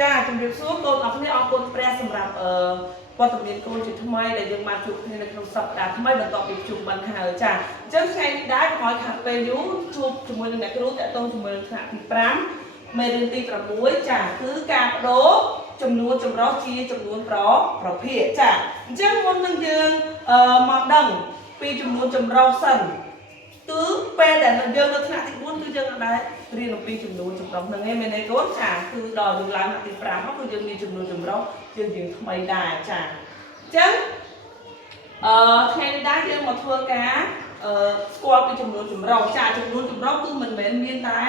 ចាជំរាបសួរកូនអរគ្នាអរគុណព្រះសម្រាប់ព័ត៌មានកូនជាថ្មីដែលយើងបានជួបគ្នានៅក្នុងសប្តាហ៍ថ្មីបន្ទាប់ពីប្រជុំបិណ្ឌហើយចាអញ្ចឹងថ្ងៃនេះដែរកុំឲ្យខាត់ពេលយូរជួបជាមួយនឹងអ្នកគ្រូតាក់ទងជាមួយនឹងថ្នាក់ទី5មេរៀនទី6ចាគឺការបដូរចំនួនចម្រុះជាចំនួនប្រភេទចាអញ្ចឹងមុននឹងយើងមកដឹងពីចំនួនចម្រុះសិនគឺពេលដែលយើងនៅថ្នាក់ទី4គឺយើងអត់ដែររៀនអំពីចំនួនចម្រុះហ្នឹងឯងមែនទេកូនចាគឺដល់យើងឡើងថ្នាក់ទី5មកគឺយើងមានចំនួនចម្រុះយើងថ្មីដែរចាអញ្ចឹងថ្ងៃនេះដែរយើងមកធ្វើការស្គាល់ពីចំនួនចម្រុះចាចំនួនចម្រុះគឺមិនមែនមានតែ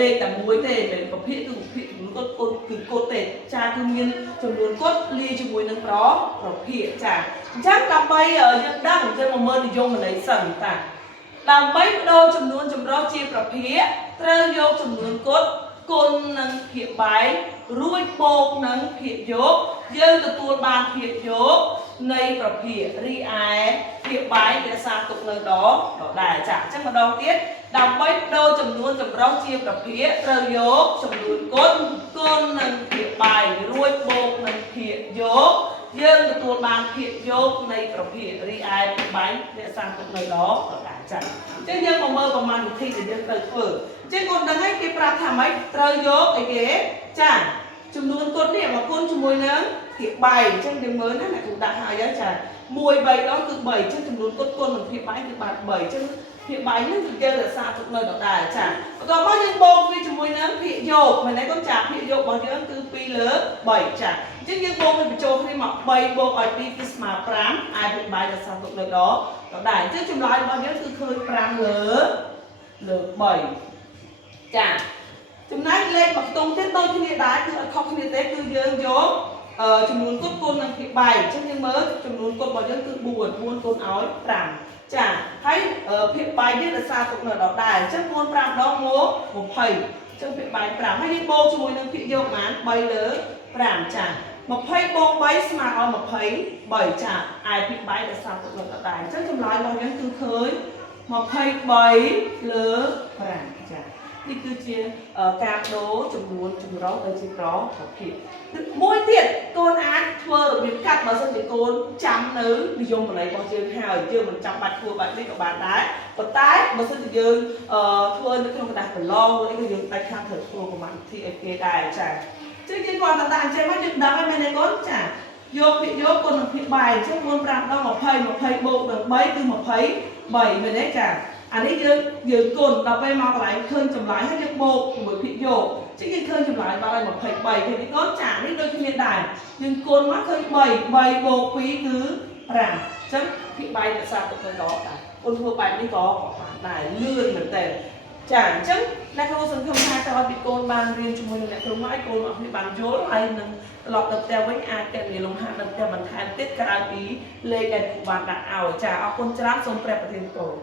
លេខតែមួយទេមិនប្រភេទគឺប្រភេទចំនួនកូដគឺកូដទេចាគឺមានចំនួនកូដលាយជាមួយនឹងប្រភេទចាអញ្ចឹងដើម្បីយើងដឹងយើងមកមើលនិយមន័យសិនតាដើម្បីបដូរចំនួនចម្រុះជាប្រភេទត្រូវយកចំនួនកូដគុណនឹងភាគបែករួចបូកនឹងភាគយកយើងទទួលបានភាគយកនៃប្រភេទរីឯភាគបែករក្សាទុកនៅដដែលចាអញ្ចឹងម្ដងទៀតដើម្បីបដូរចំនួនចម្រុះជាប្រភេទត្រូវយកចំនួនគុណគុណនឹងភាគបែករួចបូកនឹងភាគយកយើងទទួលបានភាគយកនៃប្រភេទរីឯភាគបែករក្សាទុកនៅដដែលចាអញ្ចឹងយើងមកមើលប្រមាណវិធីដែលយើងត្រូវធ្វើអញ្ចឹងគាត់ដឹងហើយគេប្រាប់ថាម៉េចត្រូវយកអីគេចាចំនួនគុណនេះមកគុណជាមួយនឹងភាគបែកអញ្ចឹងយើងមើលណាអ្នកគ្រូដាក់ហើយចា1 3ដងគឺ3អញ្ចឹងចំនួនគុណគុណនឹងភាគបែកគឺបាន3អញ្ចឹងភាគបែកនេះគឺយើងរក្សាទុកនៅដដែលចាបន្ទាប់មកយើងបូកវាជាមួយនឹងភាគយកមែនទេគាត់ចាភាគយករបស់យើងគឺ2លើ3ចាអញ្ចឹងយើងបូកវាបញ្ចូលគ្នាមក3បូកឲ្យ2គឺស្មើ5ឯភាគបែករក្សាទុកនៅដដែលអញ្ចឹងចម្លើយរបស់យើងគឺឃើញ5លើ3ចាចំណែកលេខមកខ្ទង់ទៀតដូចគ្នាដែរគឺអត់ខុសគ្នាទេគឺយើងយកចំនួនគុណគុណនឹងភាគបែកអញ្ចឹងយើងមើលចំនួនគុណរបស់យើងគឺ4គុណឲ្យ5ចាហើយភាគបែកយើងរក្សាទុកនៅដដែលអញ្ចឹង4 5ដងមក20អញ្ចឹងភាគបែក5ហើយយើងបូកជាមួយនឹងភាគយកបាន3លើ5ចា20បូក3ស្មើឲ្យ23ចាឯភាគបែករក្សាទុកនៅដដែលអញ្ចឹងចម្លើយរបស់យើងគឺឃើញ23លើ5ចានេះគឺជាការបដូរចំនួនចម្រុះទៅជាប្រភេទមួយទៀតកូនអាចធ្វើរបៀបកាត់បើសិនជាកូនចាំនៅនិយមន័យរបស់យើងហើយយើងមិនចាំបាច់ធ្វើបែបនេះក៏បានដែរប៉ុន្តែបើសិនជាយើងធ្វើនៅក្នុងกระดาษប្រឡងឬក៏យើងដាច់ខាតត្រូវធ្វើប្រហែលវិធីឲ្យគេដែរចាអញ្ចឹងយើងគាត់តាអញ្ចឹងមកយើងដឹងហើយមែនទេកូនចាយកភាគយកគុណនឹងភាគបែកអញ្ចឹង4 5ដង20បូកនឹង3គឺ23មែនទេចាអានេះយើងគុណដល់ពេលមកកន្លែងឃើញចម្លើយហើយយើងបូកជាមួយភាគយកចឹងយើងឃើញចម្លើយបានឲ្យ23ពេលនេះកូនចានេះដូចគ្នាដែរយើងគុណមកឃើញ3បូក2គឺ5អញ្ចឹងភាគបែករក្សាទុកទៅដល់ដែរគុណធ្វើបែបនេះក៏បានដែរលឿនមែនតើចាអញ្ចឹងអ្នកគ្រូសង្ឃឹមថាតើពីកូនបានរៀនជាមួយនឹងអ្នកគ្រូមកឲ្យកូនអរគ្នាបានយល់ហើយនឹងត្រឡប់ទៅផ្ទះវិញអាចកែលំហាត់នៅផ្ទះបន្ថែមទៀតក្រៅពីលេខដែលគ្រូបានដាក់ឲ្យចាអរគុណច្រើនសូមព្រះប្រទានកូន